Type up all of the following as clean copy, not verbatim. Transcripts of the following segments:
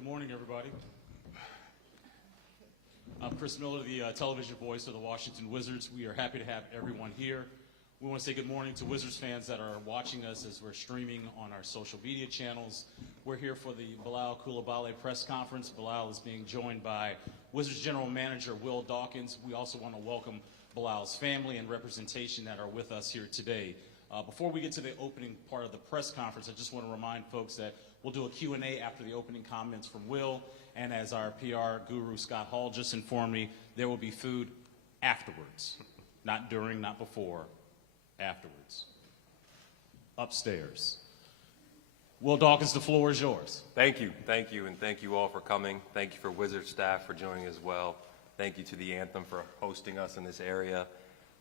Good morning, everybody. I'm Chris Miller, the television voice of the Washington Wizards. We are happy to have everyone here. We want to say good morning to Wizards fans that are watching us as we're streaming on our social media channels. We're here for the Bilal Coulibaly press conference. Bilal is being joined by Wizards General Manager Will Dawkins. We also want to welcome Bilal's family and representation that are with us here today. Before we get to the opening part of the press conference, I just want to remind folks that we'll do a Q&A after the opening comments from Will, and as our PR guru Scott Hall just informed me, there will be food afterwards. Not during, not before, afterwards. Upstairs. Will Dawkins, the floor is yours. Thank you, and thank you all for coming. Thank you for Wizard staff for joining as well. Thank you to the Anthem for hosting us in this area.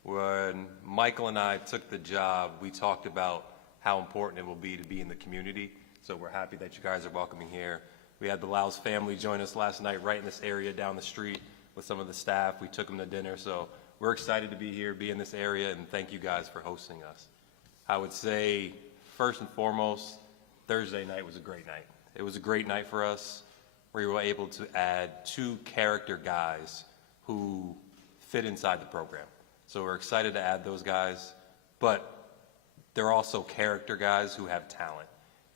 When Michael and I took the job, we talked about how important it will be to be in the community. So we're happy that you guys are welcoming here. We had Bilal's family join us last night right in this area down the street with some of the staff. We took them to dinner. So we're excited to be here, be in this area, and thank you guys for hosting us. I would say, first and foremost, Thursday night was a great night. It was a great night for us. We were able to add 2 character guys who fit inside the program. So we're excited to add those guys, but they're also character guys who have talent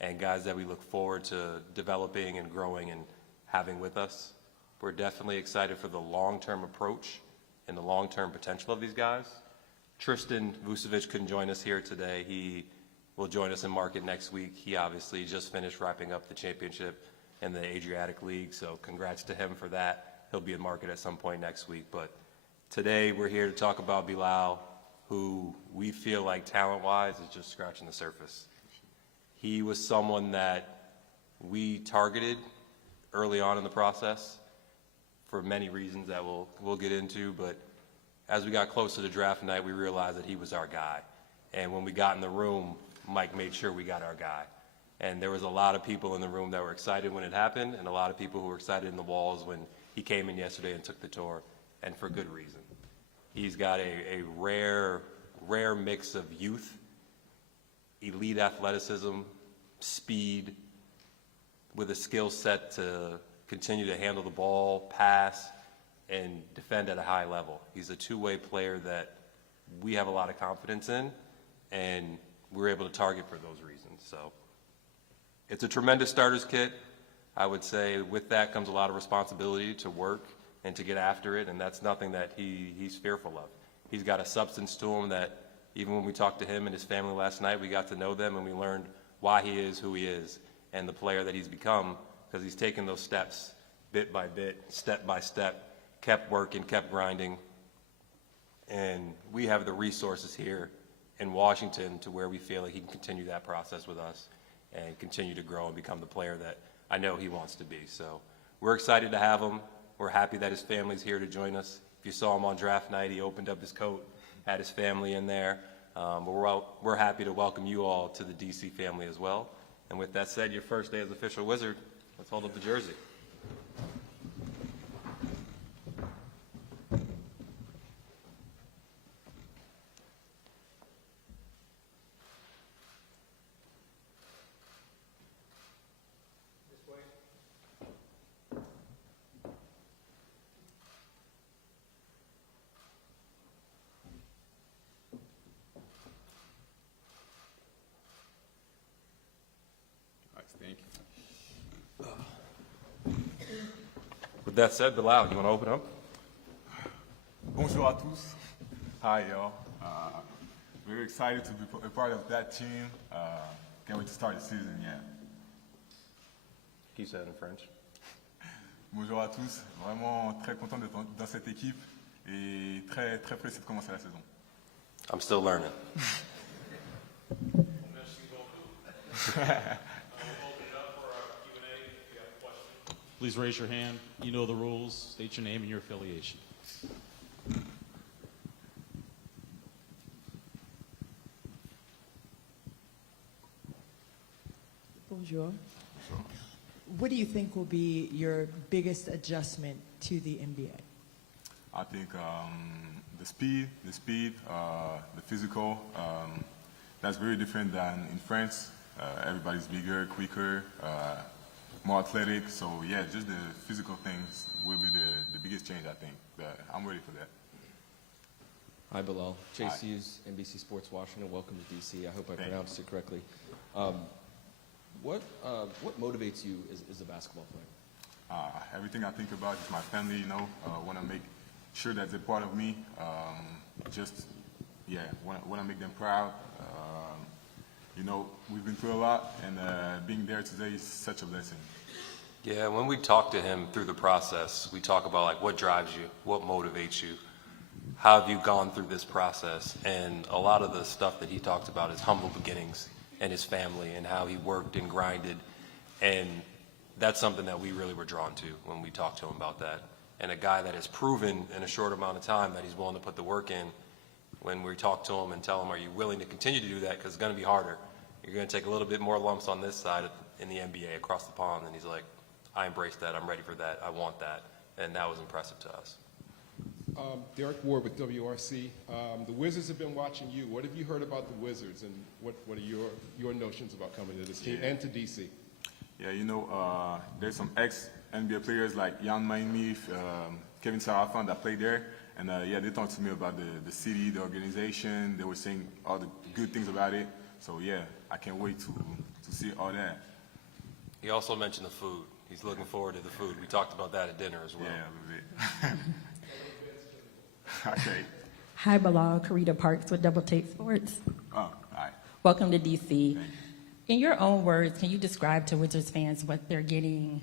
and guys that we look forward to developing and growing and having with us. We're definitely excited for the long-term approach and the long-term potential of these guys. Tristan Vucevic couldn't join us here today. He will join us in market next week. He obviously just finished wrapping up the championship in the Adriatic League, so congrats to him for that. He'll be in market at some point next week, but today we're here to talk about Bilal, who we feel like talent-wise is just scratching the surface. He was someone that we targeted early on in the process for many reasons that we'll get into, but as we got close to the draft night, we realized that he was our guy. And when we got in the room, Mike made sure we got our guy. And there was a lot of people in the room that were excited when it happened, and a lot of people who were excited in the walls when he came in yesterday and took the tour, and for good reason. He's got a rare mix of youth, elite athleticism, speed, with a skill set to continue to handle the ball, pass, and defend at a high level. He's a two-way player that we have a lot of confidence in, and we're able to target for those reasons. So it's a tremendous starters kit. I would say with that comes a lot of responsibility to work and to get after it, and that's nothing that he's fearful of. He's got a substance to him that even when we talked to him and his family last night, we got to know them and we learned why he is who he is and the player that he's become, because he's taken those steps bit by bit, step by step, kept working, kept grinding. And we have the resources here in Washington to where we feel like he can continue that process with us and continue to grow and become the player that I know he wants to be. So we're excited to have him. We're happy that his family's here to join us. If you saw him on draft night, he opened up his coat, had his family in there. But we're happy to welcome you all to the DC family as well. And with that said, your first day as official Wizard, let's hold up the jersey. Thank you. With that said, Bilal, you want to open up? Bonjour à tous. Hi, y'all. Very excited to be a part of that team. Can't wait to start the season, yeah. He said in French. Bonjour à tous. Vraiment très content d'être dans cette équipe et très pressé de commencer la saison. I'm still learning. Please raise your hand. You know the rules. State your name and your affiliation. Bonjour. What do you think will be your biggest adjustment to the NBA? I think the speed, the physical, that's very different than in France. Everybody's bigger, quicker. more athletic. So yeah, just the physical things will be the biggest change, I think. I'm ready for that. Hi, Bilal. Chase Hi. Hughes, NBC Sports Washington. Welcome to DC. I hope I Thank pronounced it correctly. What motivates you as a basketball player? Everything I think about is my family, you know. Want to make sure that they're part of me. Want to make them proud. You know, we've been through a lot, and being there today is such a blessing. Yeah, when we talk to him through the process, we talk about like what drives you, what motivates you, how have you gone through this process, and a lot of the stuff that he talked about is humble beginnings and his family and how he worked and grinded, and that's something that we really were drawn to when we talked to him about that. And a guy that has proven in a short amount of time that he's willing to put the work in. When we talk to him and tell him, are you willing to continue to do that? Because it's going to be harder. You're going to take a little bit more lumps on this side in the NBA across the pond. And he's like, I embrace that. I'm ready for that. I want that. And that was impressive to us. Derek Ward with WRC. The Wizards have been watching you. What have you heard about the Wizards, and what are your notions about coming to this team and to DC? Yeah, you know, there's some ex-NBA players like Jan Maimif, Kevin Sarafan that played there. And they talked to me about the city, the organization. They were saying all the good things about it. So yeah, I can't wait to see all that. He also mentioned the food. He's looking forward to the food. We talked about that at dinner as well. Yeah, a little bit. Okay. Hi, Bilal. Karita Parks with Double Take Sports. Oh, all right. Welcome to DC. Thank you. In your own words, can you describe to Wizards fans what they're getting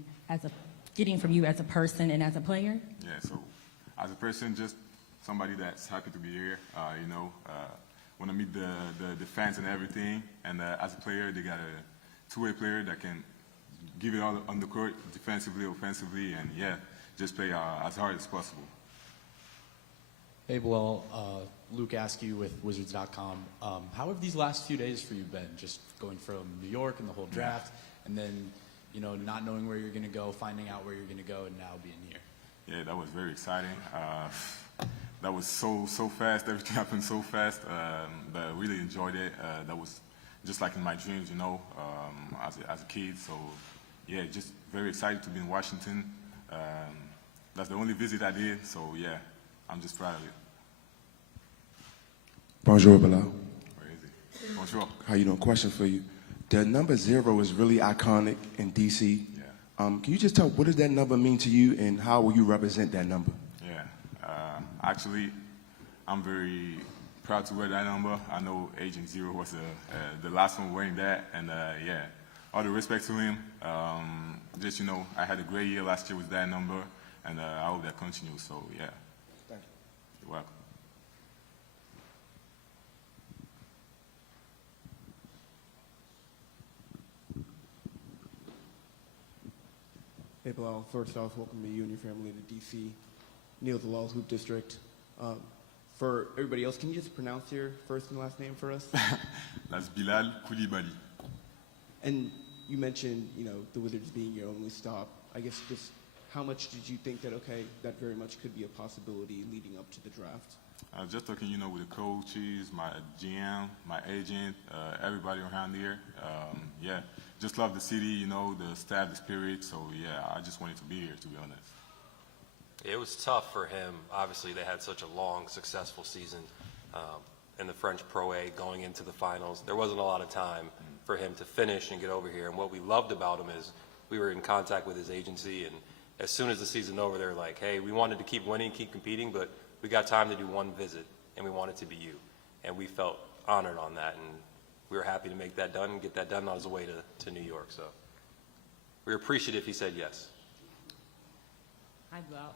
from you as a person and as a player? Yeah, so as a person, just somebody that's happy to be here, want to meet the fans and everything. And as a player, they got a two-way player that can give it all on the court, defensively, offensively, and yeah, just play as hard as possible. Hey, Bilal, Luke Askew with Wizards.com. How have these last few days for you been? Just going from New York and the whole draft, and then, you know, not knowing where you're going to go, finding out where you're going to go, and now being here. Yeah, that was very exciting. That was so fast. Everything happened so fast. But I really enjoyed it. That was just like in my dreams, you know, as a kid. So yeah, just very excited to be in Washington. That's the only visit I did. So yeah, I'm just proud of it. Bonjour, Bilal. Where is it? Bonjour. How you doing? Question for you. The number 0 is really iconic in DC. Yeah. Can you just tell what does that number mean to you, and how will you represent that number? Yeah. Actually, I'm very proud to wear that number. I know Agent Zero was the last one wearing that, and yeah, all the respect to him. Just, you know, I had a great year last year with that number, and I hope that continues. So yeah. Thank you. You're welcome. Hey, Bilal. First off, welcome to you and your family to DC. Neil Delal's Hoop District. For everybody else, can you just pronounce your first and last name for us? That's Bilal Coulibaly. And you mentioned, you know, the Wizards being your only stop. I guess just how much did you think that, okay, that very much could be a possibility leading up to the draft? I was just talking, you know, with the coaches, my GM, my agent, everybody around here. Yeah, just love the city, you know, the staff, the spirit. So yeah, I just wanted to be here, to be honest. It was tough for him. Obviously, they had such a long, successful season in the French Pro A going into the finals. There wasn't a lot of time for him to finish and get over here. And what we loved about him is we were in contact with his agency, and as soon as the season over, they were like, hey, we wanted to keep winning, keep competing, but we got time to do one visit, and we want it to be you. And we felt honored on that, and we were happy to make that done and get that done on his way to New York. So we were appreciative he said yes. Hi, Bilal.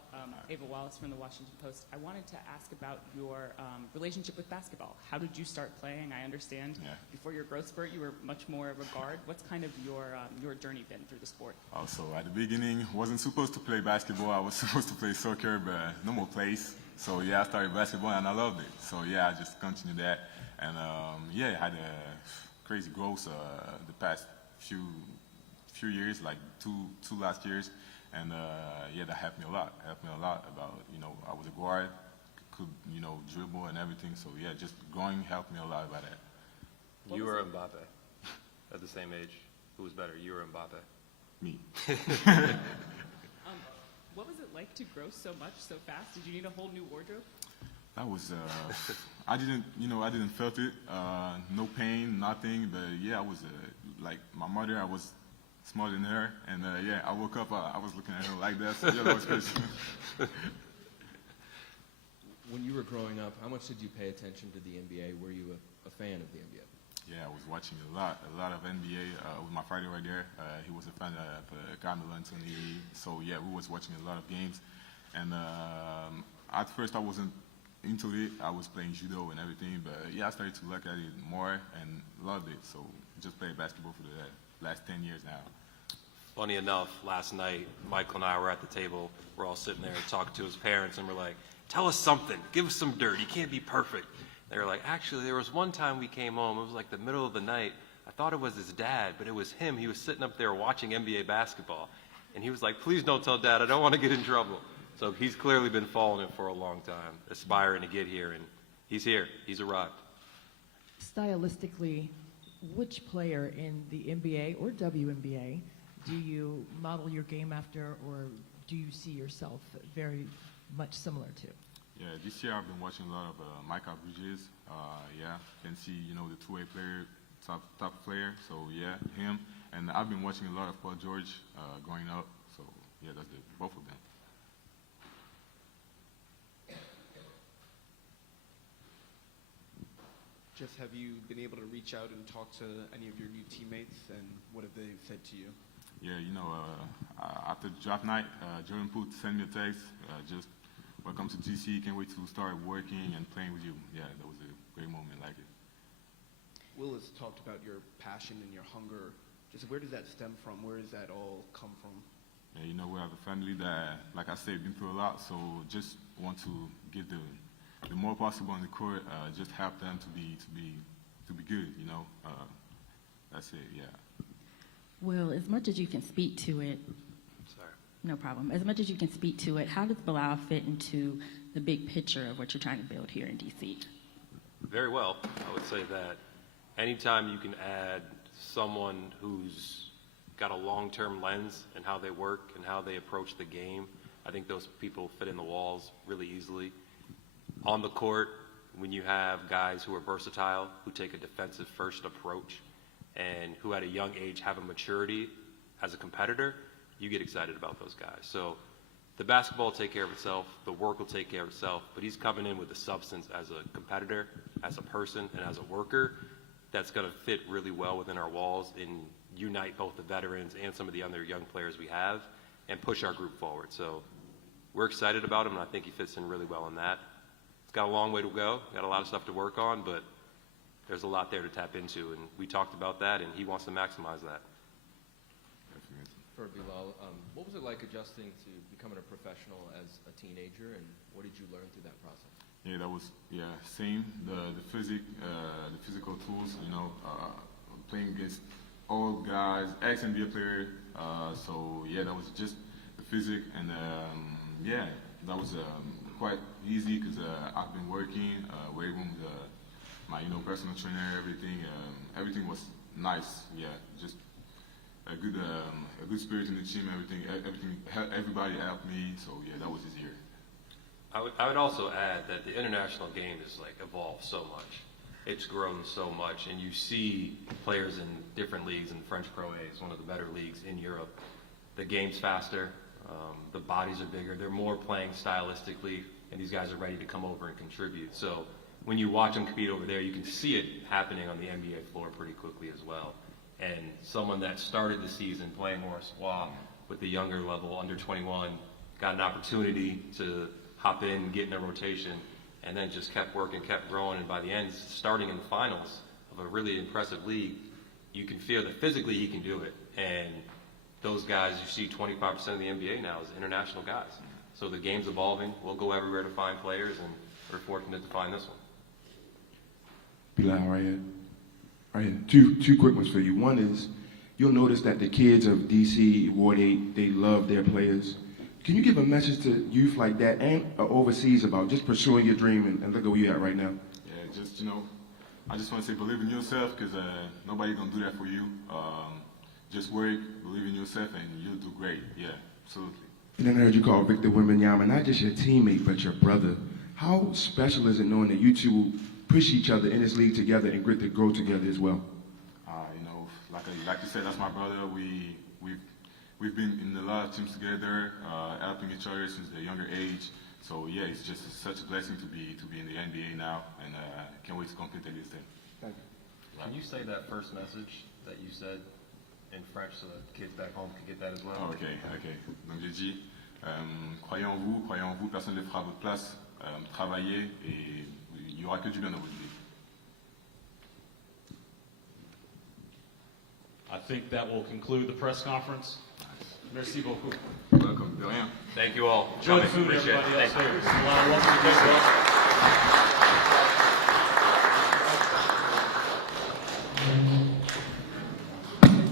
Ava Wallace from the Washington Post. I wanted to ask about your relationship with basketball. How did you start playing? I understand before your growth spurt, you were much more of a guard. What's kind of your journey been through the sport? Also, at the beginning, wasn't supposed to play basketball. I was supposed to play soccer, but no more place. So yeah, I started basketball and I loved it. So yeah, I just continued that, and yeah, I had a crazy growth the past few years, like two last years. And yeah, that helped me a lot. About, you know, I was a guard, could, you know, dribble and everything. So yeah, just growing helped me a lot about that. You or Mbappe at the same age? Who was better, you or Mbappe? Me. What was it like to grow so much so fast? Did you need a whole new wardrobe? That was, I didn't felt it, no pain, nothing, but yeah, I was, like, my mother, I was smaller than her, and yeah, I woke up, I was looking at her like that, so yeah, that was crazy. When you were growing up, how much did you pay attention to the NBA? Were you a fan of the NBA? Yeah, I was watching a lot of NBA with my father right there. He was a fan of Carmelo Anthony, so yeah, we was watching a lot of games. And at first I wasn't into it. I was playing judo and everything, but yeah, I started to look at it more and loved it. So just played basketball for the last 10 years now. Funny enough, last night, Michael and I were at the table. We're all sitting there talking to his parents, and we're like, tell us something. Give us some dirt. You can't be perfect. They were like, actually, there was one time we came home. It was like the middle of the night. I thought it was his dad, but it was him. He was sitting up there watching NBA basketball. And he was like, please don't tell Dad. I don't want to get in trouble. So he's clearly been following it for a long time, aspiring to get here. And he's here. He's arrived. Stylistically, which player in the NBA or WNBA do you model your game after, or do you see yourself very much similar to? Yeah, this year I've been watching a lot of Michael Bridges. Yeah, can see, the two-way player, top player. So yeah, him. And I've been watching a lot of Paul George growing up. So yeah, that's both of them. Just have you been able to reach out and talk to any of your new teammates, and what have they said to you? Yeah, after the draft night, Jordan Poole sent me a text, just welcome to DC, can't wait to start working and playing with you. Yeah, that was a great moment, like it. Will has talked about your passion and your hunger. Just where does that stem from? Where does that all come from? Yeah, we have a family that, like I said, been through a lot, so just want to give the more possible on the court, just help them to be good, that's it, yeah. Well, as much as you can speak to it, Sorry. no problem. As much as you can speak to it, how does Bilal fit into the big picture of what you're trying to build here in DC? Very well. I would say that anytime you can add someone who's got a long-term lens in how they work and how they approach the game, I think those people fit in the walls really easily. On the court, when you have guys who are versatile, who take a defensive-first approach, and who at a young age have a maturity as a competitor, you get excited about those guys. So the basketball will take care of itself, the work will take care of itself, but he's coming in with the substance as a competitor, as a person, and as a worker that's going to fit really well within our walls and unite both the veterans and some of the other young players we have and push our group forward. So we're excited about him, and I think he fits in really well in that. Got a long way to go, got a lot of stuff to work on, but there's a lot there to tap into, and we talked about that, and he wants to maximize that. For Bilal, what was it like adjusting to becoming a professional as a teenager, and what did you learn through that process? Yeah, that was, same. The physical tools, playing against old guys, ex-NBA player. So yeah, that was just the physics, and yeah, that was quite easy because I've been working, weight room, my personal trainer, everything was nice. Yeah, just a good spirit in the team. Everybody helped me. So yeah, that was easier. I would also add that the international game has evolved so much. It's grown so much, and you see players in different leagues, and French Pro A is one of the better leagues in Europe. The game's faster, the bodies are bigger, they're more playing stylistically, and these guys are ready to come over and contribute. So when you watch them compete over there, you can see it happening on the NBA floor pretty quickly as well. And someone that started the season playing more SWA with the younger level, under 21, got an opportunity to hop in, get in a rotation, and then just kept working, kept growing, and by the end, starting in the finals of a really impressive league, you can feel that physically he can do it. And those guys, you see 25% of the NBA now is international guys. So the game's evolving. We'll go everywhere to find players, and we're fortunate to find this one. Bilal, right here. Two quick ones for you. One is, you'll notice that the kids of DC, Ward 8, they love their players. Can you give a message to youth like that and overseas about just pursuing your dream and look at where you're at right now? Yeah, just, I just want to say believe in yourself because nobody's going to do that for you. just work, believe in yourself, and you'll do great. Yeah, absolutely. And then I heard you call Victor Wembanyama not just your teammate, but your brother. How special is it knowing that you two push each other in this league together and grit to go together as well? You know, like you said, that's my brother. We've been in a lot of teams together, helping each other since a younger age. So yeah, it's just such a blessing to be in the NBA now, and can't wait to compete this thing. Thank you. Can you say that first message that you said in French so that kids back home could get that as well? Ok. Donc j'ai dit, croyez en vous, personne ne le fera à votre place, travaillez et il n'y aura que du bien dans votre vie. I think that will conclude the press conference. Merci beaucoup. Welcome, de rien. Thank you all. Enjoy the food, Appreciate it. everybody Thank you. upstairs. Welcome to Disney.